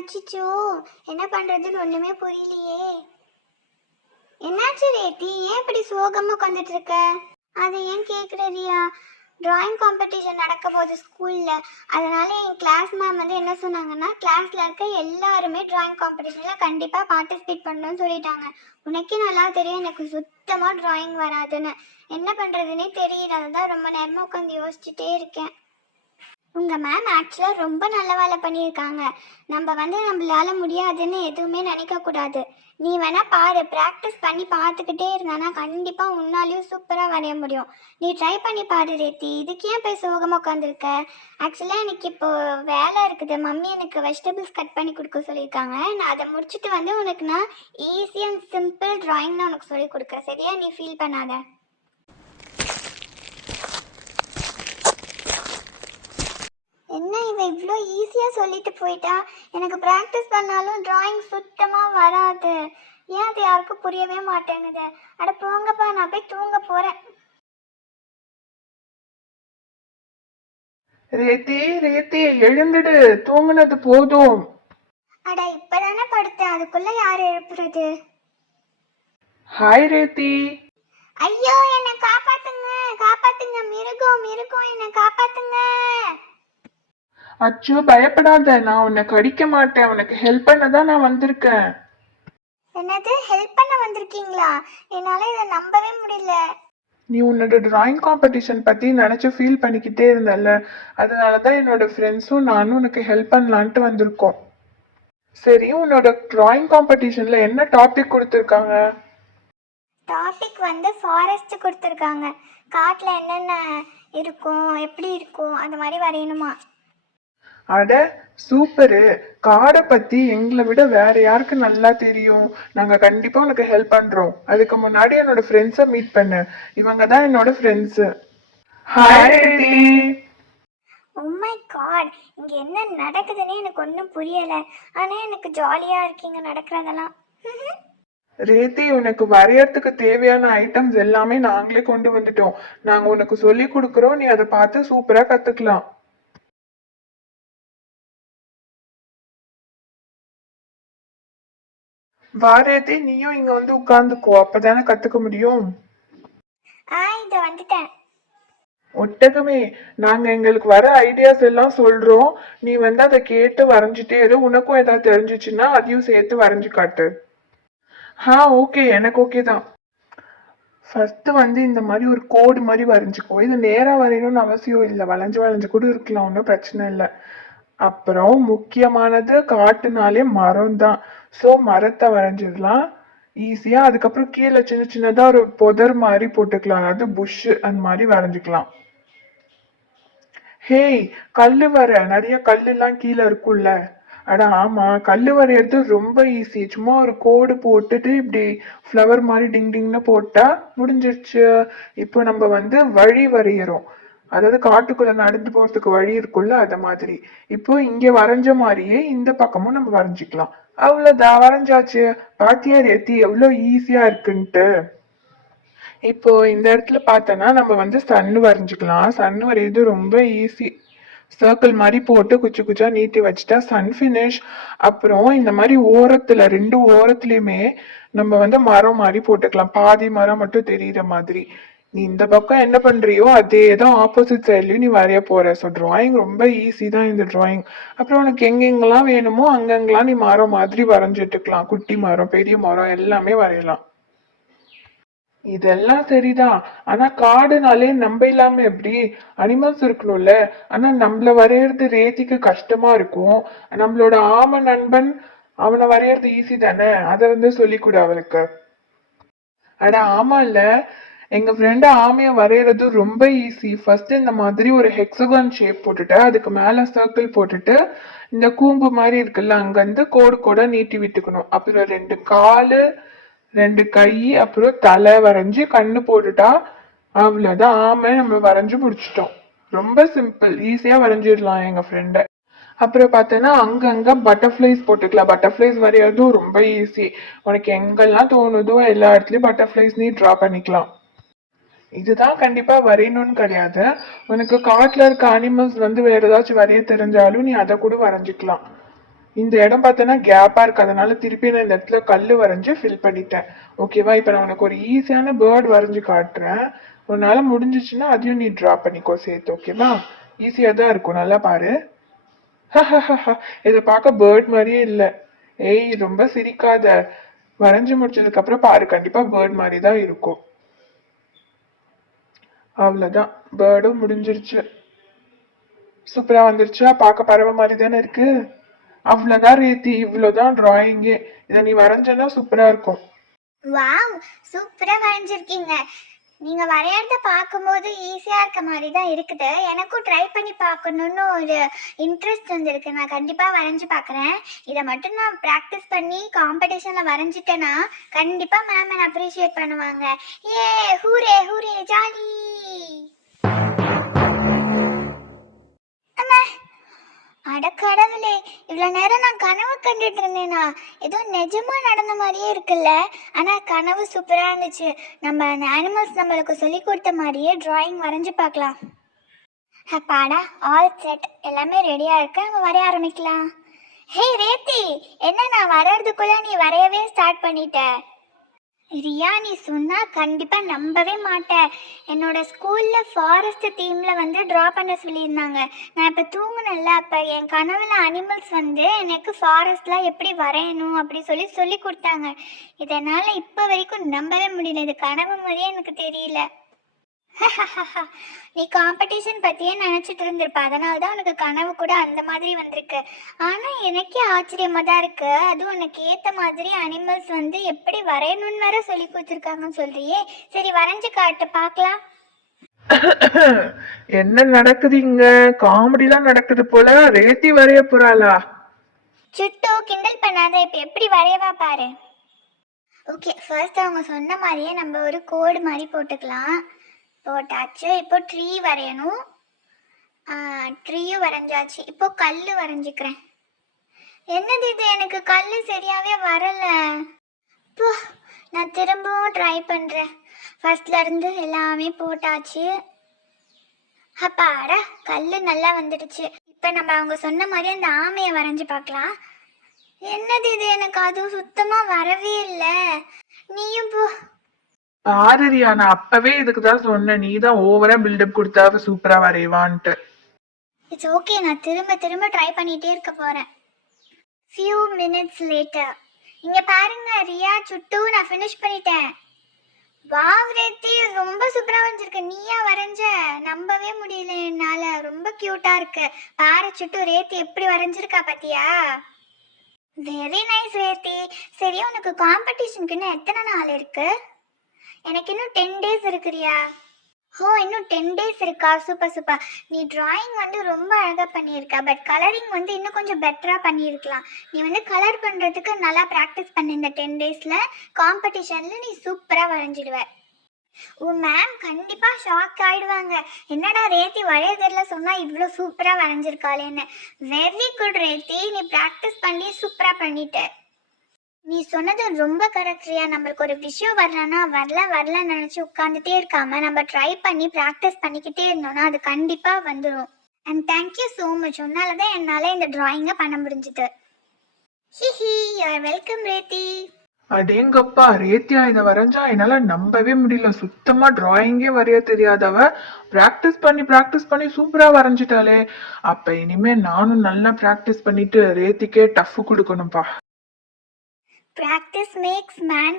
அச்சிச்சோ, என்ன பண்றதுன்னு ஒண்ணுமே புரியலையே. என்னாச்சு ரேத்தி, ஏன் இப்படி சோகமா உட்காந்துட்டு இருக்க? அதை ஏன் கேக்குற ரியா? டிராயிங் காம்படிஷன் நடக்க போகுது ஸ்கூல்ல. அதனால என் கிளாஸ் மேம் வந்து என்ன சொன்னாங்கன்னா, கிளாஸ்ல இருக்க எல்லாருமே டிராயிங் காம்படிஷன்ல கண்டிப்பா பார்ட்டிசிபேட் பண்ணணும்னு சொல்லிட்டாங்க. உனக்கே நல்லா தெரியும் எனக்கு சுத்தமா டிராயிங் வராதுன்னு. என்ன பண்றதுன்னே தெரியல. அதுதான் ரொம்ப நேரமா உட்காந்து யோசிச்சுட்டே இருக்கேன். உங்கள் மேம் ஆக்சுவலாக ரொம்ப நல்ல வேலை பண்ணியிருக்காங்க. நம்ம வந்து நம்மளால முடியாதுன்னு எதுவுமே நினைக்கக்கூடாது. நீ வேணால் பாரு, ப்ராக்டிஸ் பண்ணி பார்த்துக்கிட்டே இருந்தானா கண்டிப்பாக உன்னாலையும் சூப்பராக வரைய முடியும். நீ ட்ரை பண்ணி பாரு ரேத்தி. இதுக்கு ஏன் போய் சோகமாக உட்காந்துருக்க? ஆக்சுவலாக எனக்கு இப்போ வேலை இருக்குது. மம்மி எனக்கு வெஜிடபிள்ஸ் கட் பண்ணி கொடுக்க சொல்லியிருக்காங்க. நான் அதை முடிச்சுட்டு வந்து உனக்கு நான் ஈஸி அண்ட் சிம்பிள் ட்ராயிங் நான் உனக்கு சொல்லி கொடுக்குறேன். சரியா? நீ ஃபீல் பண்ணாத. என்ன இவ இவ்வளோ ஈஸியாக சொல்லிட்டு போயிட்டா? எனக்கு ப்ராக்டிஸ் பண்ணாலும் டிராயிங் சுத்தமாக வராது. ஏன் அது யாருக்கும் புரியவே மாட்டேங்குது? அட போங்கப்பா, நான் போய் தூங்க போகிறேன். ரேத்தி ரேத்தி எழுந்துடு, தூங்குனது போதும். அட இப்பதானே படுத்தேன், அதுக்குள்ள யார் எழுப்புறது? ஹாய் ரேத்தி. ஐயோ, என்னை காப்பாத்துங்க, காப்பாத்துங்க, மிருகம் மிருகம், என்னை காப்பாத்துங்க. அச்சோ பயப்படாத, நான் உன்னை கடிக்க மாட்டேன். உனக்கு ஹெல்ப் பண்ண தான் நான் வந்திருக்கேன். என்னது, ஹெல்ப் பண்ண வந்திருக்கீங்களா? என்னால இதை நம்பவே முடியல. நீ உன்னோட டிராயிங் காம்படிஷன் பத்தி நினைச்சு ஃபீல் பண்ணிக்கிட்டே இருந்தல்ல, அதனாலதான் என்னோட ஃப்ரெண்ட்ஸும் நானும் உனக்கு ஹெல்ப் பண்ணலான்ட்டு வந்திருக்கோம். சரி, உன்னோட டிராயிங் காம்படிஷன்ல என்ன டாபிக் கொடுத்துருக்காங்க? டாபிக் வந்து ஃபாரஸ்ட் கொடுத்துருக்காங்க. காட்டில் என்னென்ன இருக்கும், எப்படி இருக்கும், அந்த மாதிரி வரையணுமா? அட சூப்பரு. காடை பத்தி எங்களை விட வேற யாருக்கு நல்லா தெரியும்? நாங்க கண்டிப்பா உனக்கு ஹெல்ப் பண்றோம். அதுக்கு முன்னாடி என்னோட ஃப்ரெண்ட்ஸை மீட் பண்ணு. இவங்க தான் என்னோட friends. Hi. Oh my god, இங்கே என்ன நடக்குதுன்னே எனக்கு ஒன்றும் புரியலை. ஆனால் எனக்கு ஜாலியாக இருக்கீங்க நடக்கிறதெல்லாம். ரேத்தி, உனக்கு வரையறதுக்கு தேவையான ஐட்டம்ஸ் எல்லாமே நாங்களே கொண்டு வந்துட்டோம். நாங்க உனக்கு சொல்லி கொடுக்குறோம், நீ அதை பார்த்து சூப்பரா கத்துக்கலாம். வாரேத்தி, நீயும் இங்க வந்து உட்கார்ந்துக்கோ, அப்பதானே கத்துக்க முடியும். இதை வந்துட்டேன். ஒட்டகமே, நாங்க எங்களுக்கு வர ஐடியாஸ் எல்லாம் சொல்றோம். நீ வந்து அதை கேட்டு வரைஞ்சிட்டே இரு. உனக்கும் ஏதாவது தெரிஞ்சிச்சுன்னா அதையும் சேர்த்து வரைஞ்சு காட்டு. ஓகே, எனக்கு ஓகே தான். ஃபர்ஸ்ட் வந்து இந்த மாதிரி ஒரு கோடு மாதிரி வரைஞ்சிக்கோ. இது நேரா வரையணும்னு அவசியம் இல்லை, வளைஞ்சு வளைஞ்சு கூட இருக்கலாம், ஒன்றும் பிரச்சனை இல்லை. அப்புறம் முக்கியமானது, காட்டுனாலே மரம் தான். ஸோ மரத்தை வரைஞ்சிடலாம் ஈஸியா. அதுக்கப்புறம் கீழே சின்ன சின்னதா ஒரு புதர் மாதிரி போட்டுக்கலாம், அதாவது புஷ் அந்த மாதிரி வரைஞ்சிக்கலாம். ஹேய், கல்லு வர நிறைய கல்லு எல்லாம் கீழே இருக்கும்ல. அட ஆமா, கல்லு வரையறது ரொம்ப ஈஸி. சும்மா ஒரு கோடு போட்டுட்டு இப்படி ஃப்ளவர் மாதிரி டிங் டிங்னு போட்டா முடிஞ்சிருச்சு. இப்போ நம்ம வந்து வழி வரைகிறோம், அதாவது காட்டுக்குள்ள நடந்து போறதுக்கு வழி இருக்குல்ல, அத மாதிரி. இப்போ இங்க வரைஞ்ச மாதிரியே இந்த பக்கமும் நம்ம வரைஞ்சிக்கலாம். அவ்வளவுதான், வரைஞ்சாச்சு. பாத்தியா ரேத்தி எவ்வளவு ஈஸியா இருக்குன்ட்டு? இப்போ இந்த இடத்துல பார்த்தோன்னா நம்ம வந்து சன் வரைஞ்சிக்கலாம். சன் வரைகிறது ரொம்ப ஈஸி. சர்க்கிள் மாதிரி போட்டு குச்சி குச்சா நீட்டி வச்சுட்டா சன் ஃபினிஷ். அப்புறம் இந்த மாதிரி ஓரத்துல ரெண்டு ஓரத்துலயுமே நம்ம வந்து மரம் மாதிரி போட்டுக்கலாம், பாதி மரம் மட்டும் தெரியுற மாதிரி. நீ இந்த பக்கம் என்ன பண்றியோ அதே தான் ஆப்போசிட் சைட்லயும் நீ வரைய போற. ஸோ டிராயிங் ரொம்ப ஈஸி தான் இந்த டிராயிங். அப்புறம் உனக்கு எங்கெங்கெல்லாம் வேணுமோ அங்கங்கெல்லாம் நீ மரம் மாதிரி வரைஞ்சிட்டுக்கலாம். குட்டி மரம், பெரிய மரம் எல்லாமே வரையலாம். இதெல்லாம் சரிதான். ஆனா காடுனாலே நம்ம இல்லாம எப்படி? அனிமல்ஸ் இருக்கணும்ல. ஆனா நம்மள வரையறது ரேத்திக்கு கஷ்டமா இருக்கும். நம்மளோட ஆம நண்பன், அவனை வரையறது ஈஸி தானே, அதை வந்து சொல்லிக்கூட அவளுக்கு. அட ஆமா இல்ல, எங்க ஃப்ரெண்டு ஆமைய வரையறது ரொம்ப ஈஸி. ஃபர்ஸ்ட் இந்த மாதிரி ஒரு ஹெக்ஸகான் ஷேப் போட்டுட்டு அதுக்கு மேல சர்க்கிள் போட்டுட்டு இந்த கூம்பு மாதிரி இருக்குல்ல, அங்க இருந்து கோடு கோடா நீட்டி விட்டுக்கணும். அப்புறம் ரெண்டு காலு, ரெண்டு கை, அப்புறம் தலை வரைஞ்சி கண்ணு போட்டுட்டா அவ்வளவுதான், ஆமை நம்ம வரைஞ்சு முடிச்சிட்டோம். ரொம்ப சிம்பிள், ஈஸியா வரைஞ்சிடலாம் எங்க ஃப்ரெண்ட. அப்புறம் பார்த்தோன்னா அங்கங்க பட்டர்ஃப்ளைஸ் போட்டுக்கலாம். பட்டர்ஃப்ளைஸ் வரையறதும் ரொம்ப ஈஸி. உனக்கு எங்கெல்லாம் தோணுதோ எல்லா இடத்துலயும் பட்டர்ஃப்ளைஸ் நீ ட்ரா பண்ணிக்கலாம். இதுதான் கண்டிப்பா வரையணும்னு கிடையாது. உனக்கு காட்டுல இருக்க அனிமல்ஸ் வந்து வேற ஏதாச்சும் வரைய தெரிஞ்சாலும் நீ அதை கூட வரைஞ்சிக்கலாம். இந்த இடம் பார்த்தோன்னா கேப்பா இருக்கு, அதனால திருப்பி நான் இந்த இடத்துல கல்லு வரைஞ்சு ஃபில் பண்ணிட்டேன். ஓகேவா? இப்போ நான் உனக்கு ஒரு ஈஸியான பேர்ட் வரைஞ்சு காட்டுறேன். உன்னால முடிஞ்சிச்சுன்னா அதையும் நீ டிரா பண்ணிக்கோ சேர்த்து. ஓகேவா? ஈஸியா தான் இருக்கும், நல்லா பாரு. இத பார்க்க பேர்ட் மாதிரியே இல்ல. ஏய் ரொம்ப சிரிக்காத. வரைஞ்சு முடிச்சதுக்கு அப்புறம் பாரு, கண்டிப்பா பேர்ட் மாதிரி தான் இருக்கும். அவ்வளவுதான், பேர்டும் முடிஞ்சிருச்சு. சூப்பரா வந்துருச்சா? பார்க்க பறவை மாதிரி தானே இருக்கு. அவ்வளவுதான் ரீத்தி, இவ்வளவுதான் டிராயிங்கே. இதை நீ வரைஞ்சனா சூப்பரா இருக்கும். வாவ், சூப்பரா வரைஞ்சிருக்கீங்க. நீங்க வரையறத பார்க்கும்போது ஈஸியா இருக்க மாதிரி தான் இருக்குது. எனக்கும் ட்ரை பண்ணி பார்க்கணும்னு ஒரு இன்ட்ரெஸ்ட் வந்துருக்கு. நான் கண்டிப்பா வரைஞ்சு பார்க்குறேன். இதை மட்டும் நான் ப்ராக்டிஸ் பண்ணி காம்படிஷன்ல வரைஞ்சிட்டேன்னா கண்டிப்பா மேம் என்ன அப்ரிஷியேட் பண்ணுவாங்க. ஏ ஹூரே ஹூரே ஜாலி. அட கடவுளே, இவ்வளவு நேரம் நான் கனவு கண்டுட்டு இருந்தேனா? ஏதோ நிஜமா நடந்த மாதிரியே இருக்குல்ல. ஆனா கனவு சூப்பரா இருந்துச்சு. நம்ம அந்த அனிமல்ஸ் நம்மளுக்கு சொல்லி கொடுத்த மாதிரியே டிராயிங் வரைஞ்சு பார்க்கலாம். அப்பாடா, ஆல் செட், எல்லாமே ரெடியா இருக்கு. நம்ம வரைய ஆரம்பிக்கலாம். ஹே ரேத்தி, என்ன நான் வரையறதுக்குள்ள நீ வரையவே ஸ்டார்ட் பண்ணிட்ட? ரியா, நீ சொன்னா கண்டிப்பா நம்பவே மாட்டேன். என்னோட ஸ்கூல்ல ஃபாரஸ்ட் தீம்ல வந்து டிரா பண்ண சொல்லியிருந்தாங்க. நான் இப்ப தூங்குனேன்ல, அப்ப என் கனவுல அனிமல்ஸ் வந்து எனக்கு ஃபாரஸ்ட்ல எப்படி வரையணும் அப்படி சொல்லி கொடுத்தாங்க. இதனால இப்ப வரைக்கும் நம்பவே முடியல. இது கனவு மாதிரியே எனக்கு தெரியல. நீ காம்படிஷன் பத்தியே நினைச்சிட்டு இருந்திருப்ப, அதனாலதான் உனக்கு கனவு கூட அந்த மாதிரி வந்திருக்கு. ஆனா எனக்கே ஆச்சரியமா தான் இருக்கு. அதுவும் உனக்கு ஏத்த மாதிரி அனிமல்ஸ் வந்து எப்படி வரையணும்னு வேற சொல்லி கொடுத்துருக்காங்கன்னு சொல்றியே. சரி, வரைஞ்சு காட்டு பார்க்கலாம். என்ன நடக்குது இங்க? காமெடிலாம் நடக்குது போல. ரேத்தி வரைய போறாளா? சுட்டு கிண்டல் பண்ணாத, இப்ப எப்படி வரையவா பாரு. ஓகே, ஃபர்ஸ்ட் அவங்க சொன்ன மாதிரியே நம்ம ஒரு கோடு மாதிரி போட்டுக்கலாம். போட்டாச்சு. இப்போ ட்ரீ வரையணும். ட்ரீயும் வரைஞ்சாச்சு. இப்போ கல் வரைஞ்சிக்கிறேன். என்னது இது, எனக்கு கல் சரியாவே வரல. நான் திரும்பவும் ட்ரை பண்றேன். ஃபர்ஸ்ட்ல இருந்து எல்லாமே போட்டாச்சு. அப்பாடா, கல் நல்லா வந்துடுச்சு. இப்போ நம்ம அவங்க சொன்ன மாதிரி அந்த ஆமையை வரைஞ்சு பார்க்கலாம். என்னது இது, எனக்கு அதுவும் சுத்தமா வரவே இல்லை. நீயும் போ. பாரதியா, நான் அப்பவே இதுக்கு தான் சொன்னேன், நீ தான் ஓவரா பில்டப் கொடுத்தா சூப்பரா வரைவான்ட்டு. இட்ஸ் ஓகே, நான் திரும்ப திரும்ப ட்ரை பண்ணிட்டே இருக்க போறேன். few minutes later. இங்க பாருங்க ரியா, சுட்டு நான் ஃபினிஷ் பண்ணிட்டேன். வாவ் ரேத்தி, ரொம்ப சூப்பரா வரைஞ்சிருக்க. நீயா வரைஞ்ச? நம்பவே முடியல என்னால. ரொம்ப கியூட்டா இருக்கு. பாரு சுட்டு, ரேத்தி எப்படி வரைஞ்சிருக்கா பாத்தியா? Very nice Rethi. சரி, உனக்கு காம்படிஷனுக்கு இன்னும் எத்தனை நாள் இருக்கு? எனக்கு இன்னும் 10 days இருக்குறியா? ஓ, இன்னும் 10 days இருக்கா? Super super. நீ டிராயிங் வந்து ரொம்ப அழகாக பண்ணியிருக்க. பட் கலரிங் வந்து இன்னும் கொஞ்சம் பெட்டராக பண்ணியிருக்கலாம். நீ வந்து கலர் பண்ணுறதுக்கு நல்லா ப்ராக்டிஸ் பண்ண. இந்த 10 daysல காம்படிஷனில் நீ சூப்பராக வரைஞ்சிடுவ. உன் மேம் கண்டிப்பாக ஷாக் ஆகிடுவாங்க. என்னடா ரேத்தி வரையறதுல சொன்னால் இவ்வளோ சூப்பராக வரைஞ்சிருக்காளேன்னு. வெரி குட் ரேத்தி, நீ ப்ராக்டிஸ் பண்ணி சூப்பராக பண்ணிட்ட. நீ சொன்னது ரொம்ப கரெக்ட் ரியா. நம்மளுக்கு ஒரு விஷயம் வரலன்னா வரலன்னு நினச்சி உட்காந்துட்டே இருக்காம நம்ம ட்ரை பண்ணி ப்ராக்டிஸ் பண்ணிக்கிட்டே இருந்தோம்னா அது கண்டிப்பாக வந்துடும். And thank you so much. உன்னால தான் என்னால் இந்த டிராயிங்கை பண்ண முடிஞ்சுது. ஹிஹி, யூஆர் வெல்கம் ரேத்தி. அடேங்கப்பா, ரேத்தியா இதை வரைஞ்சா என்னால நம்பவே முடியல. சுத்தமா டிராயிங்கே வரைய தெரியாதவ பிராக்டிஸ் பண்ணி சூப்பரா வரைஞ்சிட்டாலே. அப்ப இனிமே நானும் நல்லா பிராக்டிஸ் பண்ணிட்டு ரேத்திக்கே டஃப் கொடுக்கணும்பா. Practice makes man